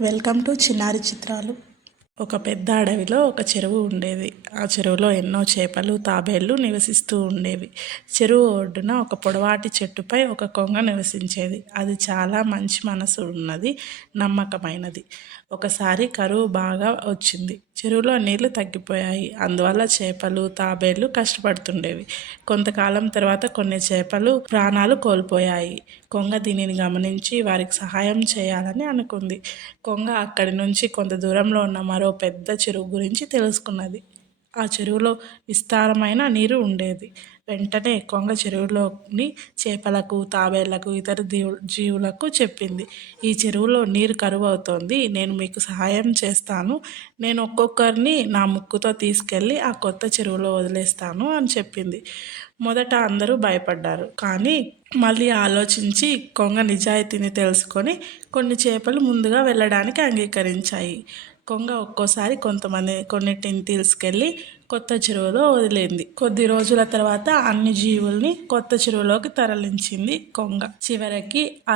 Welcome to చిన్నారి చిత్రాలు. ఒక పెద్ద అడవిలో ఒక చెరువు ఉండేది. ఆ చెరువులో ఎన్నో చేపలు, తాబేళ్లు నివసిస్తూ ఉండేవి. చెరువు ఒడ్డున ఒక పొడవాటి చెట్టుపై ఒక కొంగ నివసించేది. అది చాలా మంచి మనసు ఉన్నది, నమ్మకమైనది. ఒకసారి కరువు బాగా వచ్చింది. చెరువులో నీళ్లు తగ్గిపోయాయి. అందువల్ల చేపలు, తాబేళ్లు కష్టపడుతుండేవి. కొంతకాలం తర్వాత కొన్ని చేపలు ప్రాణాలు కోల్పోయాయి. కొంగ దీనిని గమనించి వారికి సహాయం చేయాలని అనుకుంది. కొంగ అక్కడి నుంచి కొంత దూరంలో ఉన్న మరో పెద్ద చెరువు గురించి తెలుసుకున్నది. ఆ చెరువులో విస్తారమైన నీరు ఉండేది. వెంటనే కొంగ చెరువులోని చేపలకు, తాబేళ్లకు, ఇతర జీవులకు చెప్పింది, ఈ చెరువులో నీరు కరువు అవుతోంది. నేను మీకు సహాయం చేస్తాను. నేను ఒక్కొక్కరిని నా ముక్కుతో తీసుకెళ్ళి ఆ కొత్త చెరువులో వదిలేస్తాను అని చెప్పింది. మొదట అందరూ భయపడ్డారు. కానీ మళ్ళీ ఆలోచించి కొంగ నిజాయితీని తెలుసుకొని కొన్ని చేపలు ముందుగా వెళ్ళడానికి అంగీకరించాయి. కొంగ ఒక్కోసారి కొన్నిటిని తీసుకెళ్ళి కొత్త చెరువులో వదిలింది. కొద్ది రోజుల తర్వాత అన్ని జీవుల్ని కొత్త చెరువులోకి తరలించింది కొంగ. చివరికి ఆ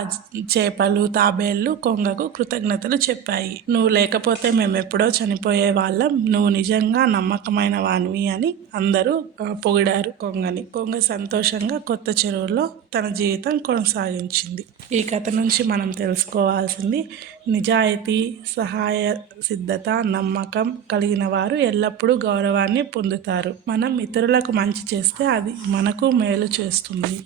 చేపలు, తాబేళ్లు కొంగకు కృతజ్ఞతలు చెప్పాయి. నువ్వు లేకపోతే మేమెప్పుడో చనిపోయే వాళ్ళం. నువ్వు నిజంగా నమ్మకమైన వానివి అని అందరూ పొగిడారు కొంగని. కొంగ సంతోషంగా కొత్త చెరువులో తన జీవితం కొనసాగించింది. ఈ కథ నుంచి మనం తెలుసుకోవాల్సింది, నిజాయితీ, సహాయ సిద్ధత, నమ్మకం కలిగిన వారు ఎల్లప్పుడూ గౌరవాన్ని పొందుతారు. మనం ఇతరులకు మంచి చేస్తే అది మనకు మేలు చేస్తుంది.